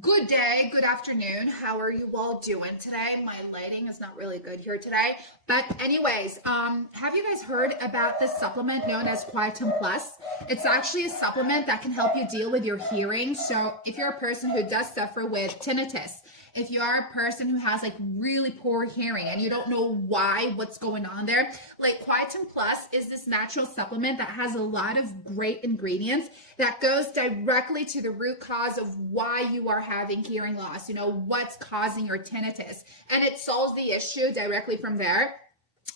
Good day, good afternoon. How are you all doing today? My lighting is not really good here today. But anyways, have you guys heard about this supplement known as Quietum Plus? It's actually a supplement that can help you deal with your hearing. So if you're a person who does suffer with tinnitus, if you are a person who has like really poor hearing and you don't know what's going on there, like Quietum Plus is this natural supplement that has a lot of great ingredients that goes directly to the root cause of why you are having hearing loss, what's causing your tinnitus. And it solves the issue directly from there,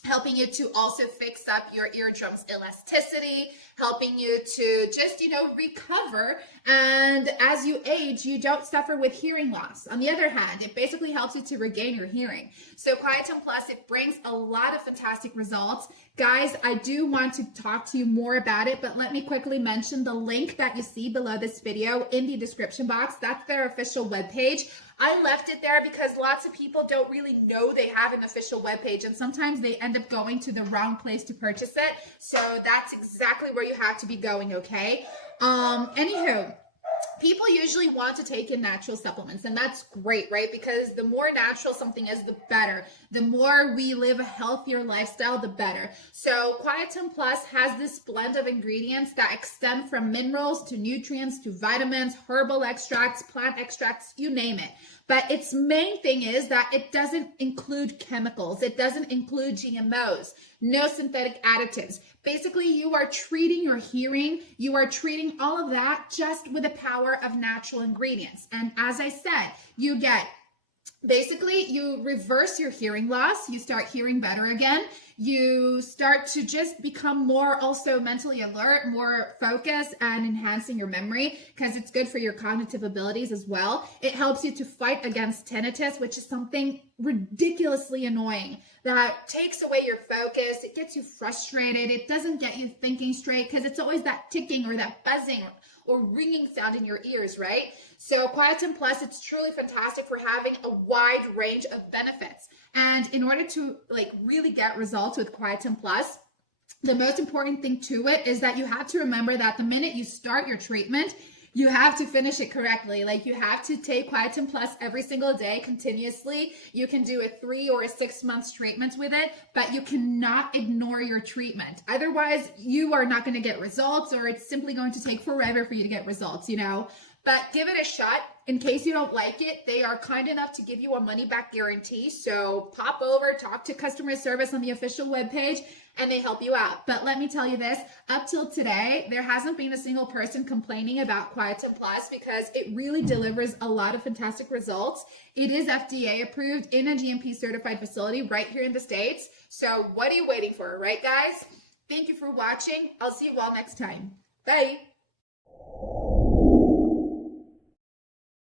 helping you to also fix up your eardrum's elasticity, helping you to just, recover. And as you age, you don't suffer with hearing loss. On the other hand, it basically helps you to regain your hearing. So Quietum Plus, it brings a lot of fantastic results. Guys, I do want to talk to you more about it, but let me quickly mention the link that you see below this video in the description box. That's their official webpage. I left it there because lots of people don't really know they have an official webpage, and sometimes they end up going to the wrong place to purchase it. So that's exactly where you have to be going, okay? Anywho, people usually want to take in natural supplements, and that's great, right? Because the more natural something is, the better. The more we live a healthier lifestyle, the better. So Quietum Plus has this blend of ingredients that extend from minerals to nutrients to vitamins, herbal extracts, plant extracts, you name it. But its main thing is that it doesn't include chemicals. It doesn't include GMOs, no synthetic additives. Basically, you are treating your hearing, you are treating all of that just with the power of natural ingredients. And as I said, you reverse your hearing loss. You start hearing better again. You start to just become more also mentally alert, more focused, and enhancing your memory because it's good for your cognitive abilities as well. It helps you to fight against tinnitus, which is something ridiculously annoying that takes away your focus. It gets you frustrated. It doesn't get you thinking straight because it's always that ticking or that buzzing or ringing sound in your ears, right? So Quietum Plus, it's truly fantastic for having a wide range of benefits. And in order to really get results with Quietum Plus, the most important thing to it is that you have to remember that the minute you start your treatment, you have to finish it correctly. You have to take Quietum Plus every single day continuously. You can do a 3 or a 6 months treatment with it, but you cannot ignore your treatment. Otherwise, you are not going to get results, or it's simply going to take forever for you to get results, But give it a shot. In case you don't like it, they are kind enough to give you a money-back guarantee. So pop over, talk to customer service on the official webpage, and they help you out. But let me tell you this, up till today, there hasn't been a single person complaining about Quietum Plus because it really delivers a lot of fantastic results. It is FDA approved in a GMP certified facility right here in the States. So what are you waiting for, right, guys? Thank you for watching. I'll see you all next time. Bye.